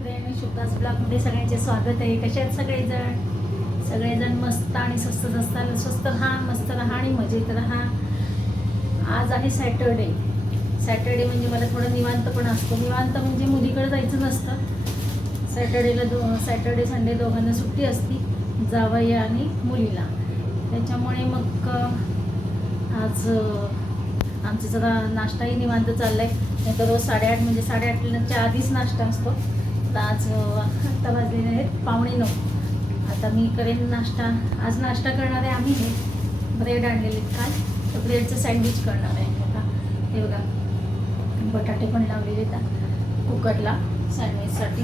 मित्रांनो शुभदास ब्लॉगमध्ये सगळ्यांचे स्वागत आहे. कसे आहेत सगळेजण? सगळेजण मस्त आणि स्वस्त असतात स्वस्त राहा मस्त राहा आणि मजेत राहा. आज आहे सॅटरडे सॅटरडे म्हणजे मला थोडं निवांत पण असतं. निवांत म्हणजे मुलीकडे जायचं नसतं. सॅटर्डेला दो सॅटर्डे संडे दोघांना सुट्टी असती जावई आणि मुलीला. त्याच्यामुळे मग आज आमचं आमचा जरा नाश्ताही निवांत चालला आहे नाही तर रोज साडेआठ म्हणजे साडेआठच्या आधीच नाश्ता असतो. तर आज आत्ता वाजलेले आहेत. पावणे नऊ आता मी करेन नाश्ता. आज नाश्ता करणार आहे आम्ही हे. ब्रेड आणलेले काल. तर ब्रेडचं सँडविच करणार आहे आता. हे बघा. बटाटे पण लावलेले आहेत. कुकरला सँडविचसाठी.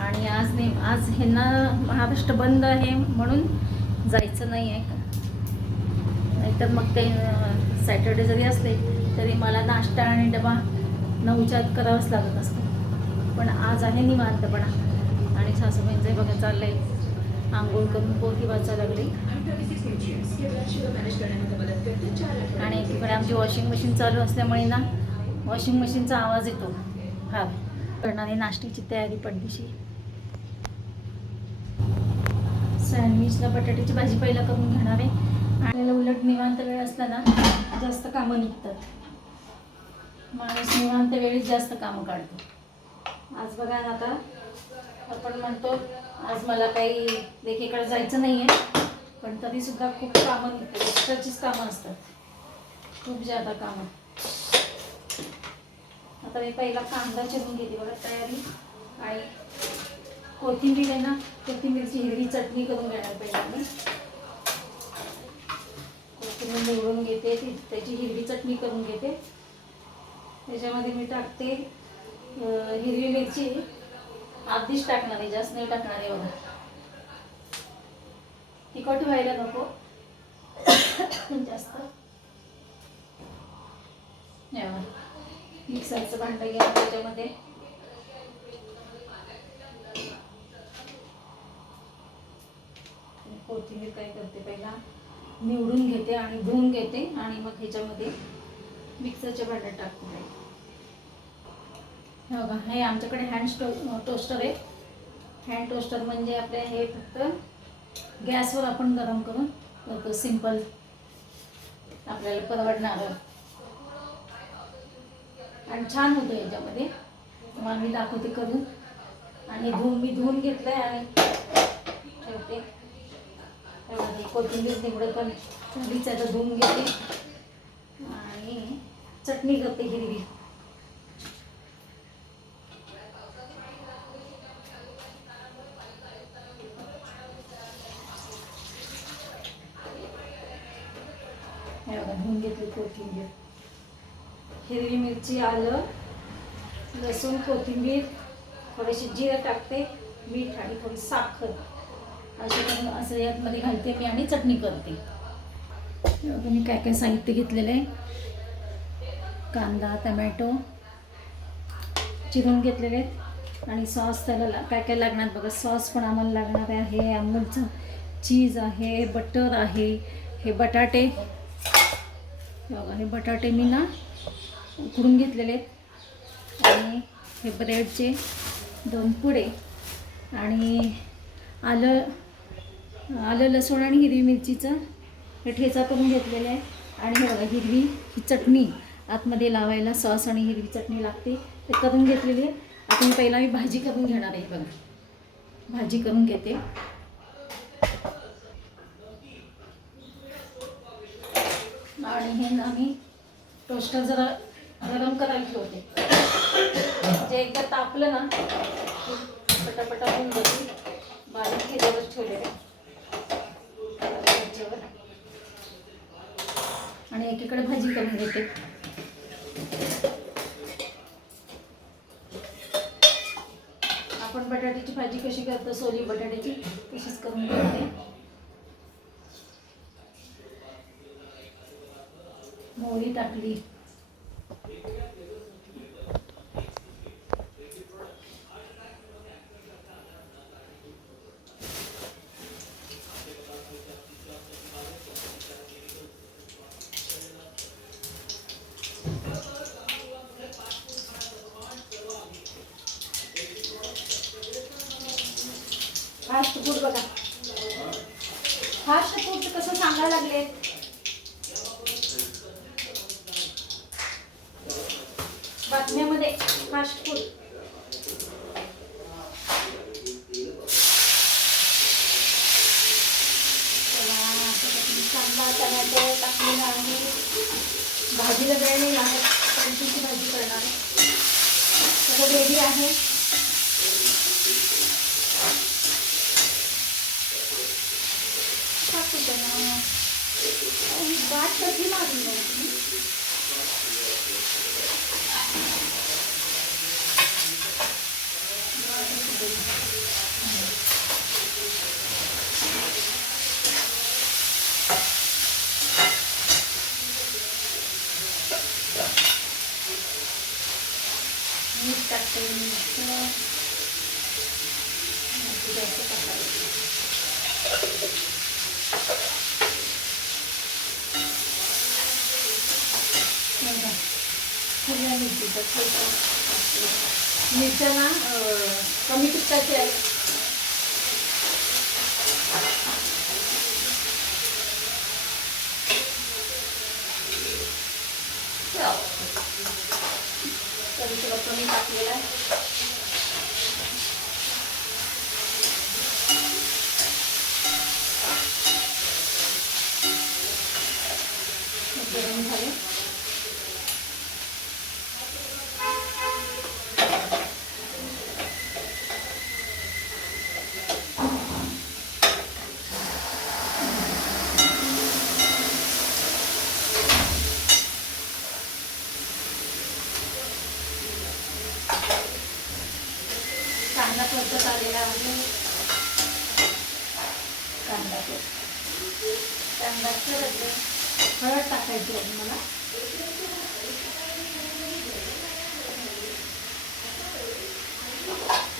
आणि आज नेम आज ह्यांना महाराष्ट्र बंद आहे म्हणून जायचं नाही आहे. नाहीतर मग ते सॅटर्डे जरी असले तरी मला नाश्ता आणि डबा नऊच्या आत करावंच लागत असतं. पण आज आहे निवांतपणा. आणि सासूबाईंचं हे बघा चाललंय. आंघोळ करून पोती वाचायला लागली. आणि तिकडे आमची वॉशिंग मशीन चालू असल्यामुळे ना वॉशिंग मशीनचा आवाज येतो. हा. करणारी नाश्त्याची तयारी पडलीशी. सँडविचला बटाट्याची भाजी पहिला करून घेणार आहे. आणि उलट निवांत वेळ असला ना जास्त कामं निघतात. माणूस निवांत वेळीत जास्त कामं काढतो. आज बघा ना आता. आपण म्हणतो आज मला काही लेकीकडे जायचं नाही आहे पण तरीसुद्धा खूप कामं एक्स्ट्राचीच कामं असतात. खूप जादा कामं. आता मी पहिला कांदा चिरून घेते बघा तयारी. आणि कोथिंबीर आहे ना कोथिंबीरची हिरवी चटणी करून घेणार पहिला मी. कोथिंबीर निवडून घेते ती त्याची हिरवी चटणी करून घेते. त्याच्यामध्ये मी टाकते हिरवी मिरची. आधीच टाकणार आहे जास्त नाही टाकणार आहे बघा तिखट व्हायला नको. जास्त. मिक्सरचं भांडं घ्या त्याच्यामध्ये. कोथिंबीर काय करते पहिला? निवडून घेते आणि धुवून घेते आणि मग ह्याच्यामध्ये मिक्सरच्या भांड्यात टाकून हे बघा हो हे आमच्याकडे हँड स्टो टोस्टर आहे. हँड टोस्टर म्हणजे आपले हे फक्त गॅसवर आपण गरम करून करतो सिंपल आपल्याला परवडणारं. आणि छान होतो याच्यामध्ये. तुम्हाला मी दाखवते करून. आणि धुवून मी धुवून घेतलं आहे आणि ठेवते. कोथिंबीर निवडं पण थंडीच आता धुवून घेते. चटणी करते हिरवी. हे धुवून घेतली कोथिंबीर. हिरवी मिरची आलं लसूण कोथिंबीर थोडीशी जिरं टाकते मीठ आणि थोडी साखर. असे करून असं यातमध्ये घालते मी आणि चटणी करते. मी काय काय साहित्य घेतलेलं आहे. कांदा टमॅटो चिरून घेतलेले आहेत. आणि सॉस त्याला ला- काय काय लागणार बघा सॉस पण आम्हाला लागणार आहे. अमूलचं चीज आहे बटर आहे हे बटाटे. बघा हे बटाटे मी ना उकडून घेतलेले आहेत. आणि हे ब्रेडचे दोन पुडे आणि आलं आलं लसूण आणि हिरवी मिरचीचं हे ठेचा करून घेतलेलं आहे. आणि हे बघा हिरवी ही चटणी. आतमध्ये लावायला सॉस आणि हिरवी चटणी लागते. ते करून घेतलेली आहे. आता मी पहिला मी भाजी करून घेणार आहे बघा. भाजी करून घेते. आणि हे ना मी टोस्टर जरा गरम करायला ठेवते. म्हणजे एकदा तापलं ना पटापटा होऊन जाते बारीक ह्याच्यावर ठेवले आणि एकीकडे भाजी करून घेते. आपण बटाट्याची भाजी कशी करतो? सोली बटाट्याची तशीच करून घेते मोहरी टाकली. फास्ट फूड बघा. फास्ट फूड कसं सांगायला लागले? बातम्यामध्ये फास्ट फूड कांदा टमॅटो टाकलेला आहे भाजीला वेळ नाही लागत पंचीची भाजी करणार आहे. सगळं आहे टाकू त्याला. अहो, ही गाठ कशी मारली नाही मीठ टाकते मीठ मीठ जास्त टाकायचं बघा. हिरव्या मिरच्या ना कमी तिखटाची आहे. परतत आलेला आहे. कांदा परत कांदा परतले हळद टाकायची आहे मला.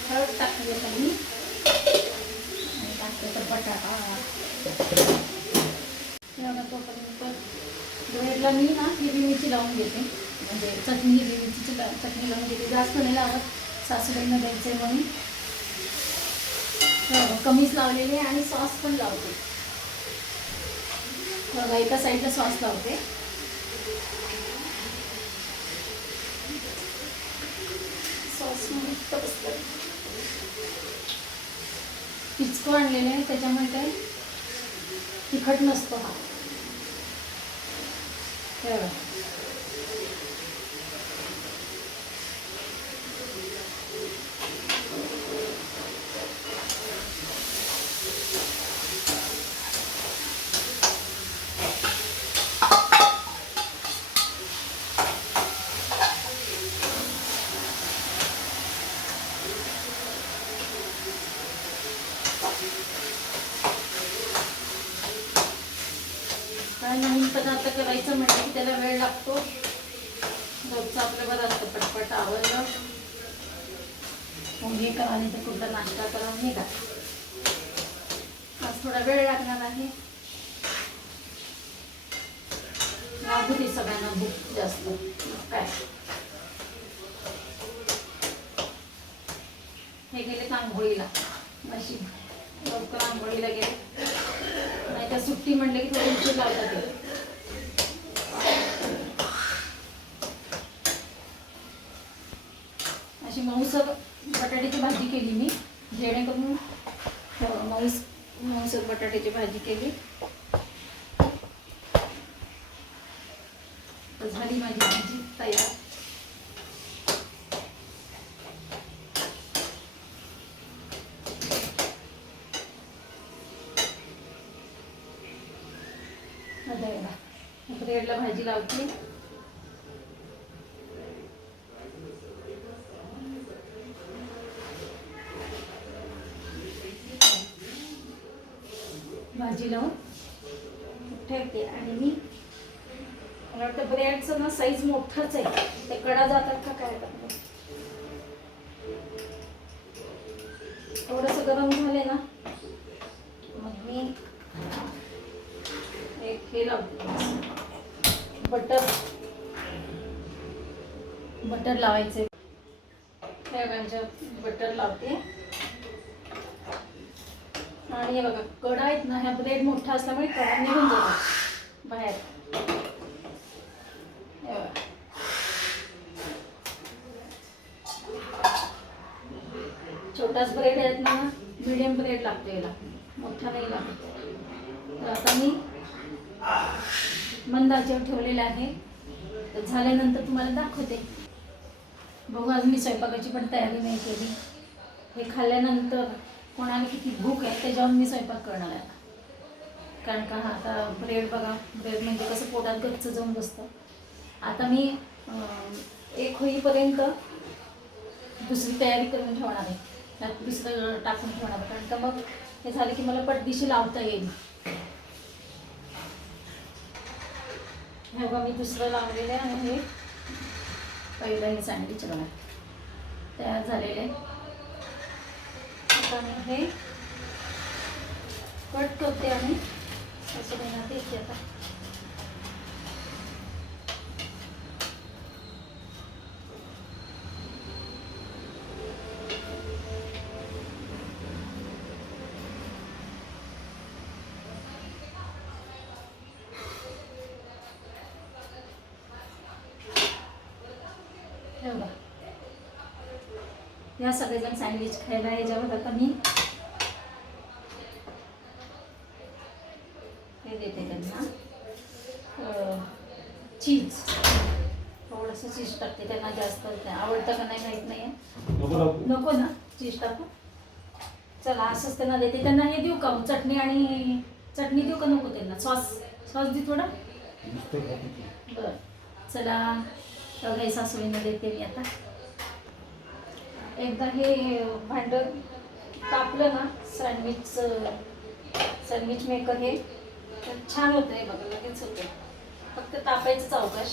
हळद टाकली आता मी. आणि टाकते तर बटाटा. एवढा तोपर्यंत ब्रेडला मी ना हिरवी मिरची लावून घेते. म्हणजे चटणी हिरवी मिरचीची ला- चटणी लावून घेते. जास्त नाही लावत. सासूबाईंना द्यायचं आहे म्हणून. कमीच लावलेली आहे आणि सॉस पण लावते. बघा एका साईडला सॉस लावते. सॉस पिचको आणलेले आहे त्याच्यामुळे काय तिखट नसतो. हा नवीन पदार्थ करायचं म्हटलं की त्याला वेळ लागतो. रोजचा आपलं पदार्थ असतं पटपट आवडलं मग हे करा नाही तर कुठला नाश्ता करा नाही का? आज थोडा वेळ लागणार आहे. लागू दे सगळ्यांना भूक जास्त. काय? हे गेले आंघोळीला? मशीन. लवकर आंघोळीला गेले. नाही सुट्टी म्हणले की थोडी उशीर लावतात ते. अशी मऊस बटाट्याची भाजी केली मी जेणेकरून हो, मऊस मऊसर बटाट्याची भाजी केली तर झाली माझी भाजी तयार आता ब्रेडला भाजी लावते भाजी लावून ठेवते आणि मी मला वाटतं ब्रेडचं ना साईज मोठाच आहे ते कडा जातात का काय बटर लावायचे. त्या गांच्या बटर लावते. आणि हे बघा कडा आहेत ना ह्या ब्रेड मोठा असल्यामुळे कडा निघून जातो. बाहेर. छोटाच ब्रेड आहेत ना मिडियम ब्रेड लागतो याला. मोठा नाही लागतो. तर आता मी मंद ठेवलेला ठेवलेलं आहे. तर झाल्यानंतर तुम्हाला दाखवते. बघू आज मी स्वयंपाकाची पण तयारी नाही केली. हे खाल्ल्यानंतर कोणाला किती भूक आहे त्याच्यावर मी स्वयंपाक करणार आहे. कारण का हा आता ब्रेड बघा ब्रेड म्हणजे कसं पोटात गच्च जाऊन बसतं. आता मी एक होईपर्यंत दुसरी तयारी करून ठेवणार आहे. त्यात दुसरं टाकून ठेवणार आहे. कारण का मग हे झालं की मला पटदिशी लावता येईल. हे बघा मी दुसरं लावलेलं आहे. पहिलं हे सँडविच बघा तयार झालेले आहे. आता मी हे कट करते आणि असं बनवते येते आता या सगळेजण सँडविच खायला याच्यावर आता मी. हे देते त्यांना. चीज थोडंसं चीज टाकते त्यांना जास्त आवडतं का नाही माहीत नाही नको ना चीज टाकू. चला असंच त्यांना देते. त्यांना हे देऊ का? चटणी आणि चटणी देऊ का नको त्यांना? सॉस सॉस दे थोडा? बरं. चला हे सासूबाईंना देते मी आता. एकदा हे भांडण तापलं ना सँडविच सँडविच मेकर हे तर छान होतं आहे बघा लगेच होतं. फक्त तापायचंच अवकाश.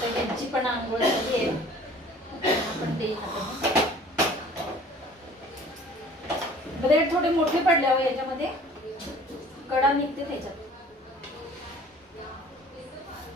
तर यांची पण आंघोळ झाली आहे. पण ब्रेड थोडे मोठे पडल्यावर याच्यामध्ये. कडा निघते त्याच्यात.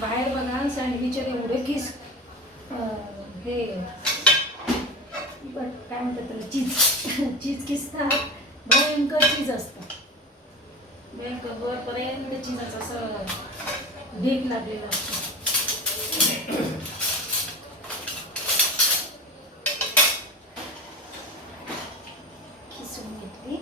बाहेर बघा सँडविचर एवढे किस हे बट काय म्हणतात त्याला चीज चीज किसतात भयंकर चीज असतं. भयंकर वरपर्यंत चीजाचं असं ढीक लागलेलं असतं किसून घेतली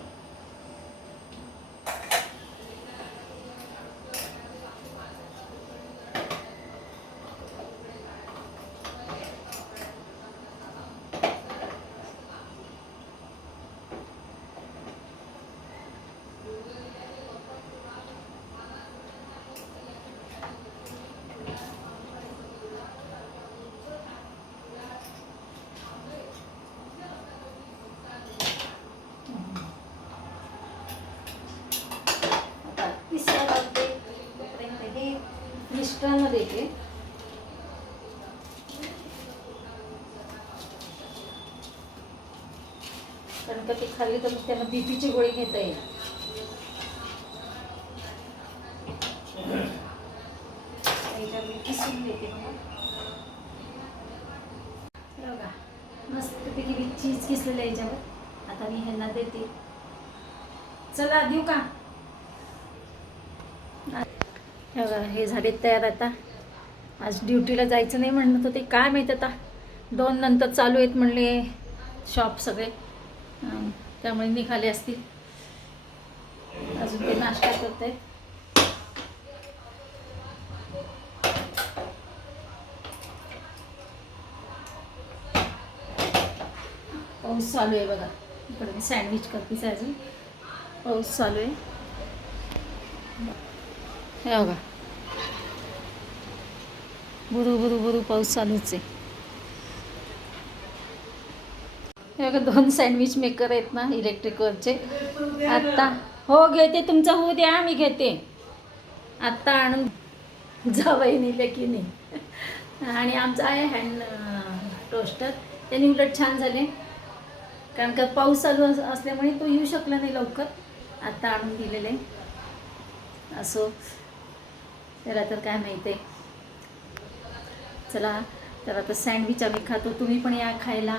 आता तिसरा लावते तोपर्यंत हे मिश्रण देते नंतर ते खाल्ली तर मग त्यांना बीपीची गोळी घेता येईल. बघा. मस्तपैकी मी चीज किसलेलं आहे याच्यावर. आता मी ह्यांना देते. चला देऊ का? हे झाले तयार आता. आज ड्युटीला जायचं नाही म्हणत होते. काय माहीत आता? दोन नंतर चालू आहेत म्हणले शॉप सगळे. त्यामुळे निघाले असतील. अजून ते नाश्ता करत आहेत पाऊस चालू आहे बघा. इकडे मी सँडविच करतेच आहे अजून. पाऊस चालू आहे. हे बघा. बुरू बुरू बुरू पाऊस चालूच आहे. हे दोन सँडविच मेकर आहेत ना इलेक्ट्रिकवरचे आत्ता हो घेते तुमचा होऊ द्या मी घेते. आत्ता आणून जावई नेले की नाही. आणि आमचं आहे हँड टोस्टर त्यांनी उलट छान झाले. कारण का पाऊस चालू असल्यामुळे तो येऊ शकला नाही लवकर. आत्ता आणून दिलेले. असो. त्याला तर काय माहिती आहे. चला तर आता सँडविच आम्ही खातो. तुम्ही पण या खायला.